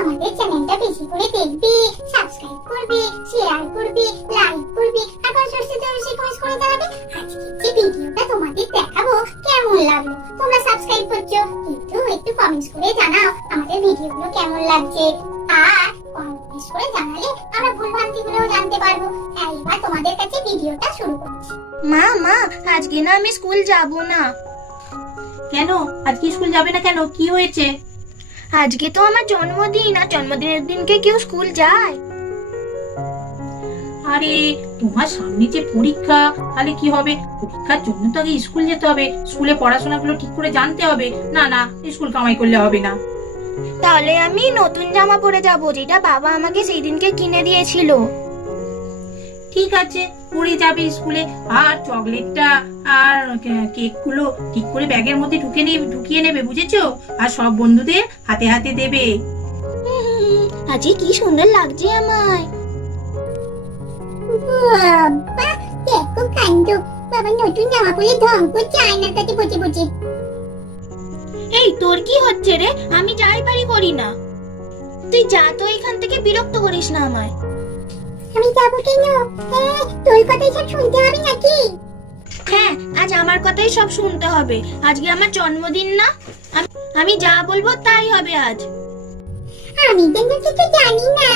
আমাদের চ্যানেলটা বেশি করে দেখবি, সাবস্ক্রাইব করবি, শেয়ার করবি, লাইক করবি, আর কমেন্টসে কমেন্ট করে জানাবি আজকে যে ভিডিওটা তোমাদের দেখাবো কেমন লাগলো। তোমরা সাবস্ক্রাইব করছো কিন্তু একটু কমেন্টস করে জানাও আমাদের ভিডিওগুলো কেমন লাগছে, আর কমেন্টস করে জানালে আমরা ভুলভ্রান্তিগুলো জানতে পারবো। এবার তোমাদের কাছে ভিডিওটা শুরু করছি। মা আজকে না আমি স্কুল যাব না। কেন আজকে স্কুল যাবে না কেন? কি হয়েছে? আজকে তো আমার জন্মদিন, আর জন্মদিনের দিনকে কেউ স্কুল যায়? আরে তোমার সামনে যে পরীক্ষা, তাহলে কি হবে? পরীক্ষার জন্য তো আগে স্কুল যেতে হবে, স্কুলে পড়াশোনাগুলো ঠিক করে জানতে হবে। না না, স্কুল কামাই করলে হবে না। তাহলে আমি নতুন জামা পরে যাব, যেটা বাবা আমাকে সেই দিনকে কিনে দিয়েছিল। ঠিক আছে, পরে যাবে স্কুলে। আর চকলেটটা আর কেকগুলো ঠিক করে ব্যাগের মধ্যে ঢুকিয়ে নেবে, বুঝেছো? আর সব বন্ধুদের হাতে হাতে দেবে। আজকে কি সুন্দর লাগছে আমায়। বাবা দেখো কাণ্ড, বাবা নতুন জামা পরে ঢং করছে আয়নার কাছে বসে বসে। এই তোর কি হচ্ছে রে? আমি যাই পারি করি না, তুই যা তো এখান থেকে, বিরক্ত করিস না আমায়। আমি যাবো কেন? তোর কথাই সব শুনতে হবে নাকি? হ্যাঁ, আজ আমার কথাই সব শুনতে হবে। আজকে আমার জন্মদিন না, আমি যা বলবো তাই হবে আজ। আমি তো কিছু জানি না।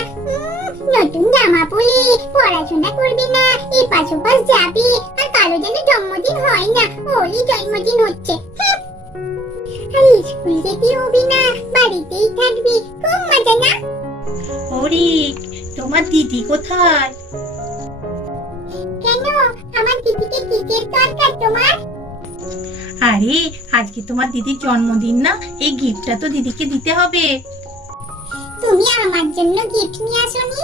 নতুন জামা পরে পড়াশোনা করবি না, এপাশ ওপাশ যাবি, আর কারো যেন জন্মদিন হয় না, ওরই জন্মদিন হচ্ছে। আর স্কুল যেতে হবি না, বাড়িতেই থাকবি, খুব মজা না? ওরে তোমার দিদি কোথায়? কেন আমার দিদিকে কিসের দরকার তোমার? আরে আজকে তোমার দিদির জন্মদিন না, এই গিফটটা তো দিদিকে দিতে হবে। তুমি আমার জন্য গিফট নিয়ে আসোনি?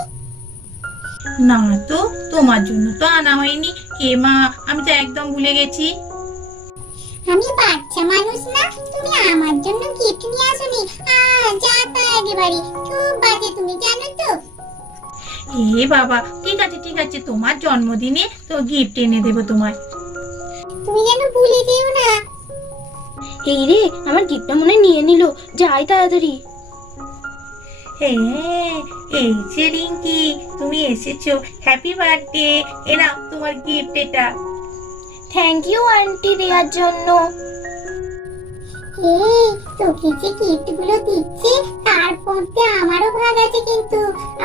না তো, তোমার জন্য তো আনা হয়নি। এ মা, আমি তো একদম ভুলে গেছি। আমি বাচ্চা মানুষ না, তুমি আমার জন্য গিফট নিয়ে আসোনি? যা তা একেবারে খুব বাজে, তুমি জানো তো। এ বাবা, ঠিক আছে ঠিক আছে, তোমার জন্মদিনে তো গিফট এনে দেবো তোমায়। তুমি যেন ভুলে যেও না। এই রে, আমার গিফটটা মনে নিয়ে নিল, যাই তাড়াতাড়ি। হ্যাঁ, এই যে রিঙ্কি, তুমি এসেছো, হ্যাপি বার্থডে। এ নাও তোমার গিফট এটা। থ্যাংক ইউ আন্টি দেওয়ার জন্য। তোকে যে গিফট গুলো দিচ্ছে তার মধ্যে আমারও ভাগ আছে কিন্তু।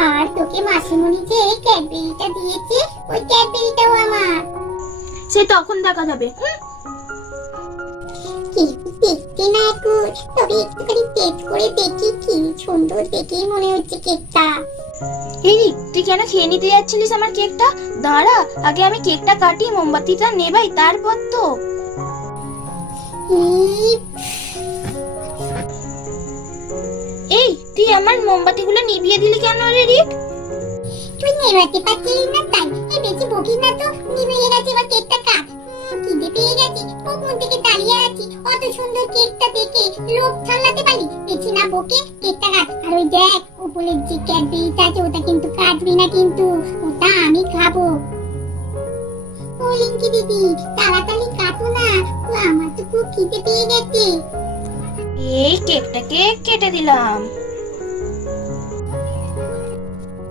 আর তোকে মাসিমণি যে ক্যাডবেরিটা দিয়েছে, ওই ক্যাডবেরিটাও আমার। সে তখন দেখা যাবে। দেখতে না এখন, তবে একটুখানি টেস্ট করে দেখি, কি সুন্দর দেখে মনে হচ্ছে কেকটা। এই তুই কেন খেয়ে নিতে যাচ্ছিলিস আমার কেকটা? দাঁড়া, আগে আমি কেকটা কাটি, মোমবাতিটা নেবাই, তারপর তো। এই তুই আমার মোমবাতিগুলো নিভিয়ে দিলি কেন রে রিক? তুই নেভাতে পারছিস না তাই। বেশি বকিস না তো, নিভিয়ে গেছে, এবার কেকটা কাট। খিদে পেয়ে গেছে, কখন থেকে দাঁড়িয়ে আছি, অত সুন্দর কেকটা দেখে লোভ সামলাতে পারি। বেশি না বকে কেকটা কাট। আর ওই দেখ, উপরের যে ক্যাডবেরিটা আছে ওটা কিন্তু কাটবি না, কিন্তু ওটা আমি খাবো। ও লিঙ্কি দিদি, তাড়াতাড়ি কাটো না, আমার তো খুব খিদে পেয়ে গেছে। এই কেকটাকে কেটে দিলাম।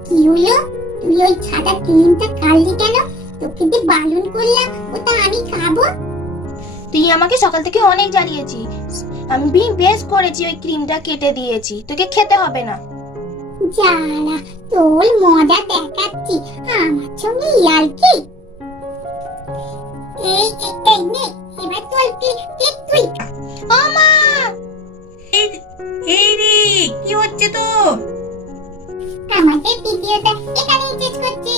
কি হলো? তুই ওই সাদা ক্রিমটা কাটলি কেন? তোকে যে বারণ করলাম, ওটা আমি খাবো। তুই আমাকে সকাল থেকে অনেক জ্বালিয়েছিস, আমি বেশ করেছি, ওই ক্রিমটা কেটে দিয়েছি, তোকে খেতে হবে না। জানা তোর মজা দেখাচ্ছি, আমার সঙ্গে ইয়ার্কি। এই নে, এবার তোর কেক তুই খা। ও মা, এই রে, কি হচ্ছে তো? আমাদের ভিডিওটা এখানেই শেষ করছি।